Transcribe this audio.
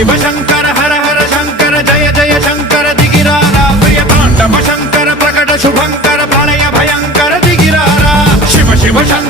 शिव शंकर हर हर शंकर जय जय शंकर दिगिरारा प्रिय तांडव शंकर प्रकट शुभंकर प्रलय भयंकर दिगिरारा शिव शिव शंकर